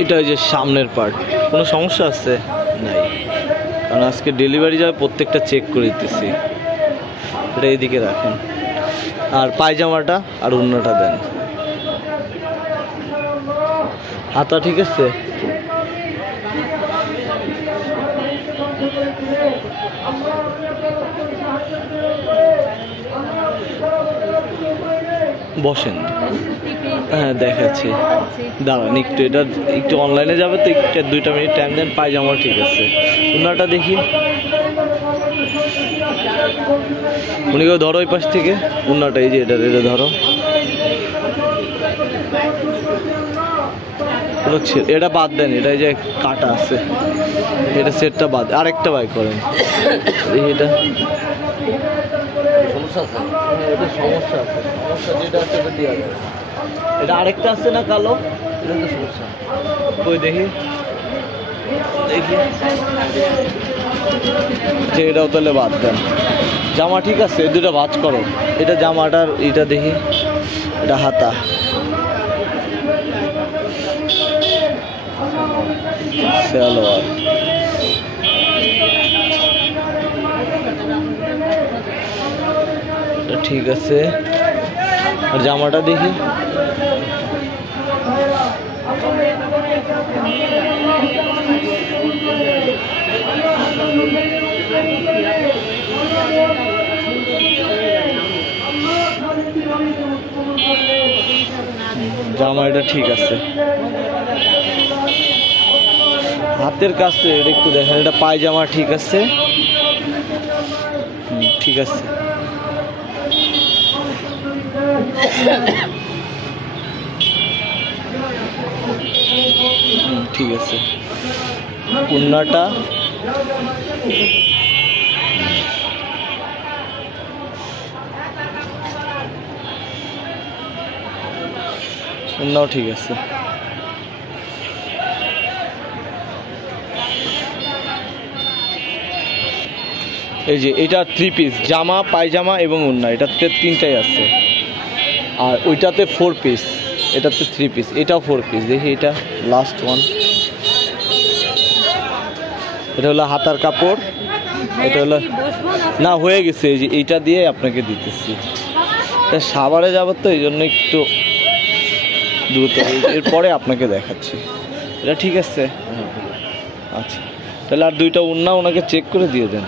এটা ওই যে সামনের পার্ট, কোনো সমস্যা আছে নাই, কারণ আজকে ডেলিভারি যাবে, প্রত্যেকটা চেক করে দিতেছি। এটা এইদিকে রাখেন, আর পায়জামাটা আর ওড়নাটা দেন। হাতা ঠিক আছে? বসেন, হ্যাঁ দেখাচ্ছি, দাঁড়ান একটু, এটা একটু অনলাইনে যাবে তো, একটু 2 মিনিট টাইম দেন। পায়জামা ঠিক আছে, ওড়নাটা দেখি। উনি কেউ ধরো ওই পাশ থেকে ওড়নাটা, এই যে এটা ধরো। এটা বাদ দেন, এটা এই যে কাটা আছে, এটা সেটটা বাদ, আরেকটা বাই করেন। এটা সমস্যা আছে, এটা সমস্যা আছে, সমস্যা যেটা আছে এটা দেওয়া যাবে। এটা আরেকটা আছে না কালো, এটা তো সমস্যা। ওই দেখি দেখি, এটাও তাহলে বাদ দেন। জামা ঠিক আছে, এই দুটো ভাঁজ করো। এটা জামাটার এটা দেখি, এটা হাতা, সালোয়ার, ঠিক আছে। আর জামাটা দেখি, জামা এটা ঠিক আছে। হাতের কাছে এটা একটু দেখেন, এটা পায়জামা ঠিক আছে, ঠিক আছে। ঠিক আছে, ওড়নাটা ওড়নাও ঠিক আছে। এই যে এটা 3 পিস, জামা পায়জামা এবং ওড়না, এটাতে 3টাই আছে। আর ওইটাতে 4 পিস, এটাতে 3 পিস, এটাও 4 পিস। দেখি এটা লাস্ট ওয়ান, এটা হলো হাতার কাপড়, এটা হলো না হয়ে গেছে। এই যে এইটা দিয়ে আপনাকে দিতেছি, এটা সাভারে যাবো তো এই জন্য একটু দ্রুত, এরপরে আপনাকে দেখাচ্ছি। এটা ঠিক আছে, আচ্ছা তাহলে আর 2টা ওড়না ওনাকে চেক করে দিয়ে দেন।